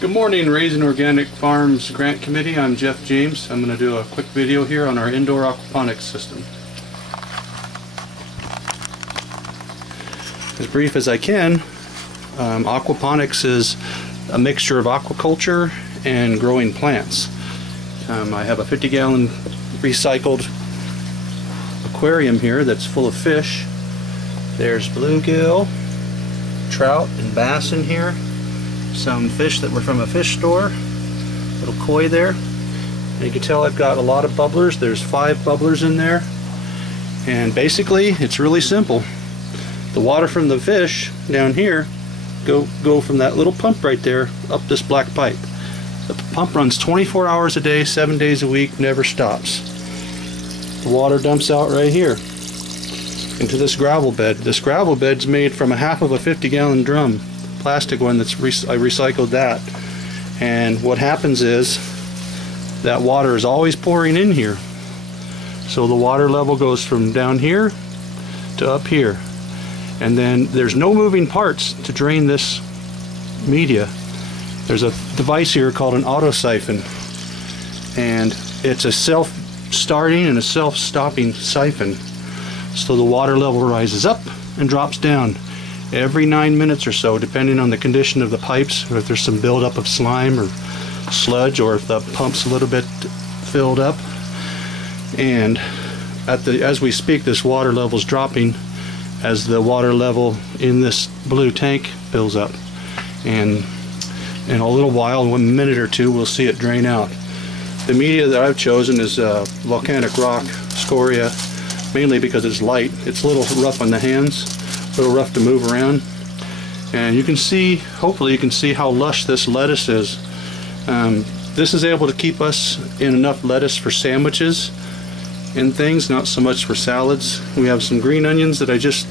Good morning, Raising Organic Farms Grant Committee. I'm Jeff James. I'm going to do a quick video here on our indoor aquaponics system. As brief as I can, aquaponics is a mixture of aquaculture and growing plants. I have a 50-gallon recycled aquarium here that's full of fish. There's bluegill, trout, and bass in here. Some fish that were from a fish store, little koi there, and you can tell I've got a lot of bubblers. There's 5 bubblers in there, and basically it's really simple. The water from the fish down here go from that little pump right there up this black pipe. The pump runs 24 hours a day, 7 days a week, never stops. The water dumps out right here into this gravel bed. This gravel bed's made from a half of a 50-gallon drum, plastic one that's I recycled that, and what happens is that water is always pouring in here, so the water level goes from down here to up here, and then there's no moving parts to drain this media. There's a device here called an auto siphon, and it's a self-starting and a self-stopping siphon, so the water level rises up and drops down every 9 minutes or so, depending on the condition of the pipes, or if there's some buildup of slime or sludge, or if the pump's a little bit filled up. And as we speak, this water level is dropping as the water level in this blue tank fills up, and in a little while, in 1 minute or two, we'll see it drain out. The media that I've chosen is volcanic rock, scoria, mainly because it's light. It's a little rough on the hands, a little rough to move around, and you can see, hopefully you can see how lush this lettuce is. This is able to keep us in enough lettuce for sandwiches and things, not so much for salads. We have some green onions that I just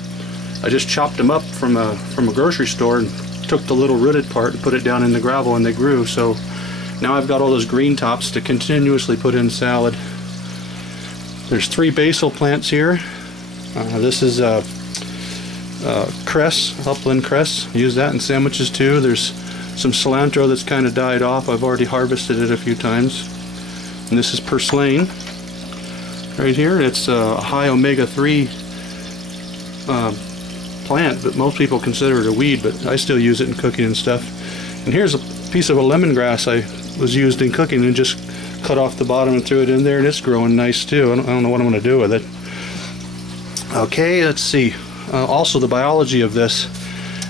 chopped them up from a grocery store and took the little rooted part and put it down in the gravel, and they grew. So now I've got all those green tops to continuously put in salad. There's 3 basil plants here. This is cress, upland cress. Use that in sandwiches too. There's some cilantro that's kind of died off. I've already harvested it a few times. And this is purslane right here. It's a high omega-3 plant, but most people consider it a weed, but I still use it in cooking and stuff. And here's a piece of a lemongrass I was used in cooking, and just cut off the bottom and threw it in there, and it's growing nice too. I don't know what I'm going to do with it. Okay, let's see. Also, the biology of this,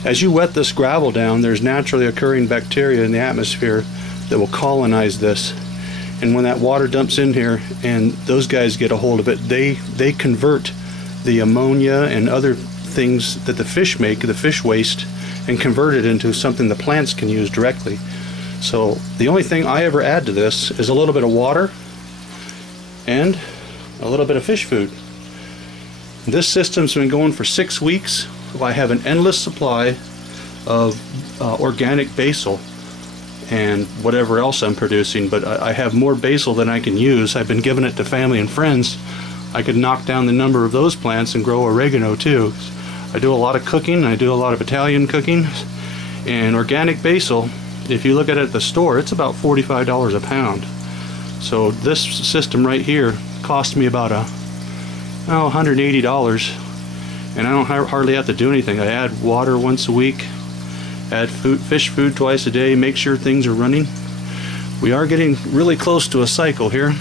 as you wet this gravel down, there's naturally occurring bacteria in the atmosphere that will colonize this, and when that water dumps in here and those guys get a hold of it, they convert the ammonia and other things that the fish make, the fish waste, and convert it into something the plants can use directly. So the only thing I ever add to this is a little bit of water and a little bit of fish food. This system's been going for 6 weeks. I have an endless supply of organic basil and whatever else I'm producing, but I have more basil than I can use. I've been giving it to family and friends. I could knock down the number of those plants and grow oregano too. I do a lot of cooking. I do a lot of Italian cooking, and organic basil, if you look at it at the store, it's about $45 a pound. So this system right here cost me about $180, and I don't hardly have to do anything. I add water once a week, add fish food twice a day, make sure things are running. We are getting really close to a cycle here.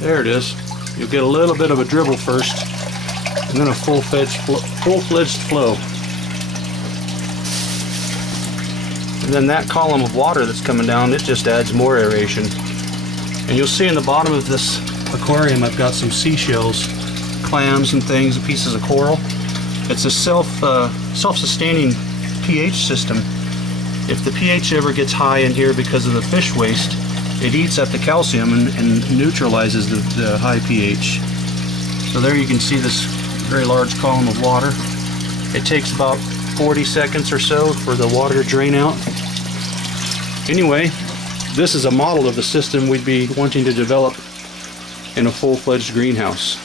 There it is. You'll get a little bit of a dribble first, and then a full-fledged flow. And then that column of water that's coming down, it just adds more aeration. And you'll see in the bottom of this aquarium I've got some seashells, clams and things, pieces of coral. It's a self-sustaining pH system. If the pH ever gets high in here because of the fish waste, it eats up the calcium and neutralizes the high pH. So there you can see this very large column of water. It takes about 40 seconds or so for the water to drain out. Anyway, this is a model of the system we'd be wanting to develop in a full-fledged greenhouse.